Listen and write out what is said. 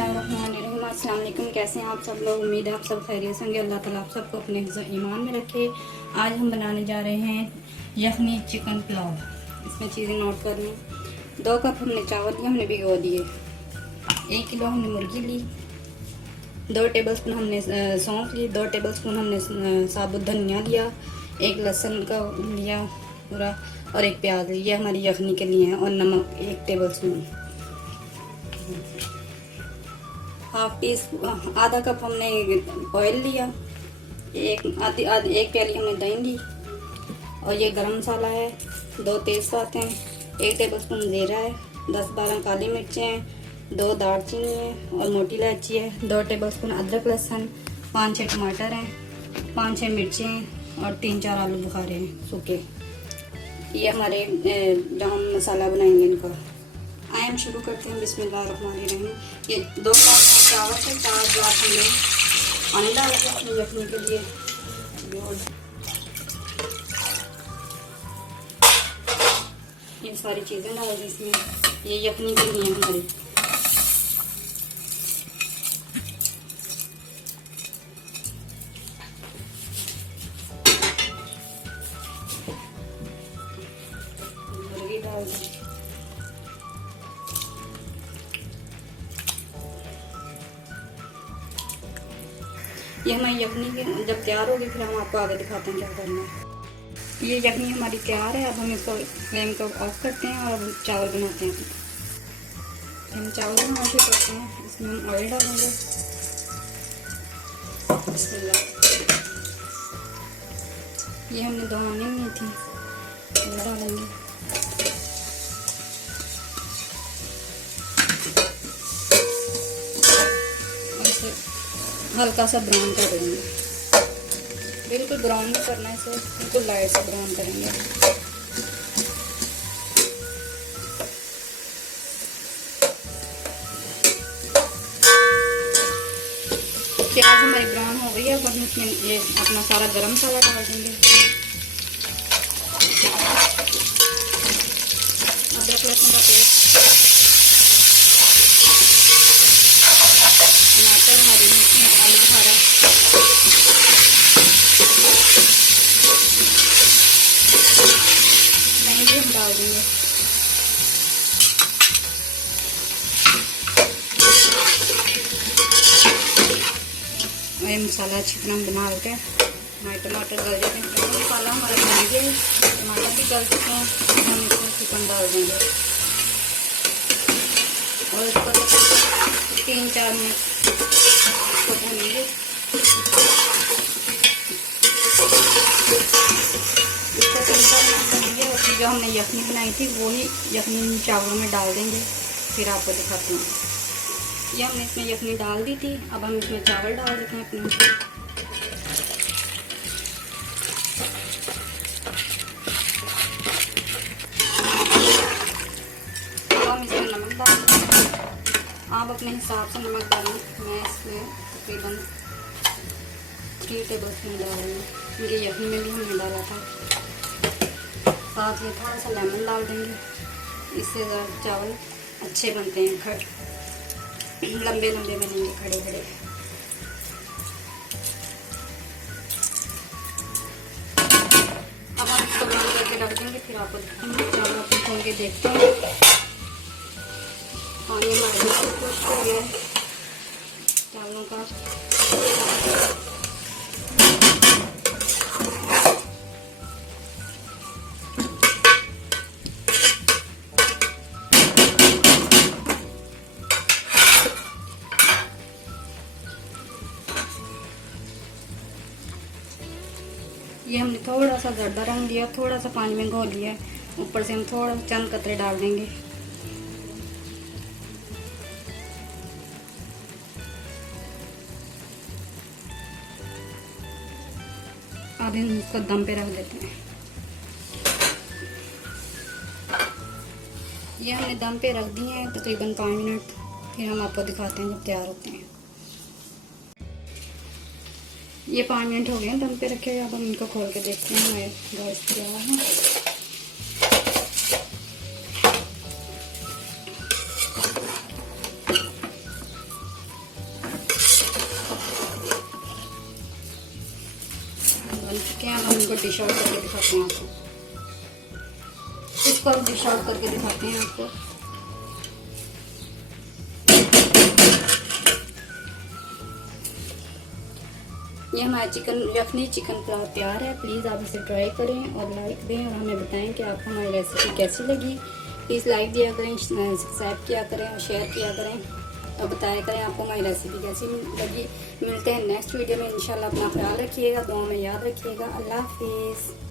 बिस्मिल्लाहिर्रहमानिर्रहीम। अस्सलाम वालेकुम। कैसे हैं आप सब लोग? उम्मीद है आप सब खैरियत से होंगे। अल्लाह ताला आप सबको अपने हिफ्ज़ ईमान में रखे। आज हम बनाने जा रहे हैं यखनी चिकन पुलाव। इसमें चीज़ें नोट कर लें। 2 कप हमने चावल लिए, हमने भिगो दिए। 1 किलो हमने मुर्गी ली। 2 टेबलस्पून हमने सौंफ ली। 2 टेबलस्पून हमने साबुत धनिया लिया। 1 लहसुन का लिया पूरा और 1 प्याज लिया हमारी यखनी के लिए। और नमक 1 टेबलस्पून। आधा कप हमने ऑयल लिया। एक प्याली हमने दही ली। और ये गरम मसाला है। 2 तेज़पात हैं। 1 टेबलस्पून ज़ीरा है। 10-12 काली मिर्चें हैं। 2 दालचीनी है और मोटी इलायची है। 2 टेबलस्पून अदरक लहसुन। 5-6 टमाटर हैं। 5-6 मिर्चें हैं और 3-4 आलू बुखारे हैं सूखे। ये हमारे जो हम मसाला बनाएंगे इनका। आइए हम शुरू करते हैं। बिस्मिल्लाहिर्रहमानिर्रहीम। ये 2 गिलास चावल से 4 गिलास हमने पानी डाल दिया अपनी यखनी के लिए। ये सारी चीज़ें डाल दी इसमें। ये यखनी के लिए हमारी। मुर्गी डाल दी। ये हमारी यखनी की जब तैयार होगी फिर हम आपको आगे दिखाते हैं क्या करना है। ये यखनी हमारी तैयार है। अब हम इसको फ्लेम को ऑफ करते हैं और चावल बनाते हैं। हम चावल बनाना शुरू करते हैं। इसमें हम ऑयल डालेंगे। ये हमने 2 ऑनियन ली थी, वो डालेंगे। हल्का सा ब्राउन कर देंगे। बिल्कुल ब्राउन नहीं करना है इसे, बिल्कुल लाइट सा ब्राउन करेंगे। प्याज हमारी ब्राउन हो गई है। अब हम इसमें ये अपना सारा गरम मसाला डाल देंगे। अदरक लहसुन का पेस्ट, टमाटर, हरी मिर्ची, आलू बुखारा, दही भी हम डाल देंगे। ये मसाला अच्छी तरह बना के हमारे टमाटर गल जाते हैं। मसाला हमारा बन गया, टमाटर भी गल चुके हैं। हम इसमें चिकन डाल देंगे और इसको 3-4 मिनट इसको भूनेंगे। इसको 3-4 मिनट भूनेंगे और फिर जो हमने यखनी बनाई थी वही यखनी चावलों में डाल देंगे। फिर आपको दिखाते हैं। ये हमने इसमें यखनी डाल दी थी। अब हम इसमें चावल डाल देते हैं अपने। अब हम इसमें नमक डाल देंगे। आप अपने हिसाब से नमक डालें। मैं इसमें तकरीबन 3 टेबलस्पून डाल रही हूँ क्योंकि यखनी में भी हमने डाला था। साथ में थोड़ा सा लेमन डाल देंगे। इससे चावल अच्छे बनते हैं, लंबे लंबे बनेंगे, खड़े खड़े। अब हम इसको बंद करके रख देंगे। फिर आपको चावल अपने खोल के देखते हैं। पानी हमारे बिल्कुल खुश्क हो गया है चावलों का। ये हमने थोड़ा सा जर्दा रंग दिया, थोड़ा सा पानी में घोल लिया। ऊपर से हम थोड़ा चंद कतरे डाल देंगे। आधे हम इसको दम पे रख देते हैं। ये हमने दम पे रख दिए हैं तकरीबन 5 मिनट। फिर हम आपको दिखाते हैं जब तैयार होते हैं। ये 5 मिनट हो गए दम पे रखे हुए। अब हम इनको खोल के देखते हैं हमारे गैस तैयार है। डिश आउट करके दिखाते हैं आपको, इसको डिश आउट करके दिखाते हैं आपको। ये हमारा चिकन यखनी चिकन पुलाव तैयार है। प्लीज़ आप इसे ट्राई करें और लाइक दें और हमें बताएं कि आपको हमारी रेसिपी कैसी लगी। प्लीज़ लाइक दिया करें, सब्सक्राइब किया करें और शेयर किया करें और बताया करें आपको हमारी रेसिपी कैसी लगी। मिलते हैं नेक्स्ट वीडियो में इंशाल्लाह। अपना ख्याल रखिएगा, दुआ में याद रखिएगा। अल्लाह हाफिज़।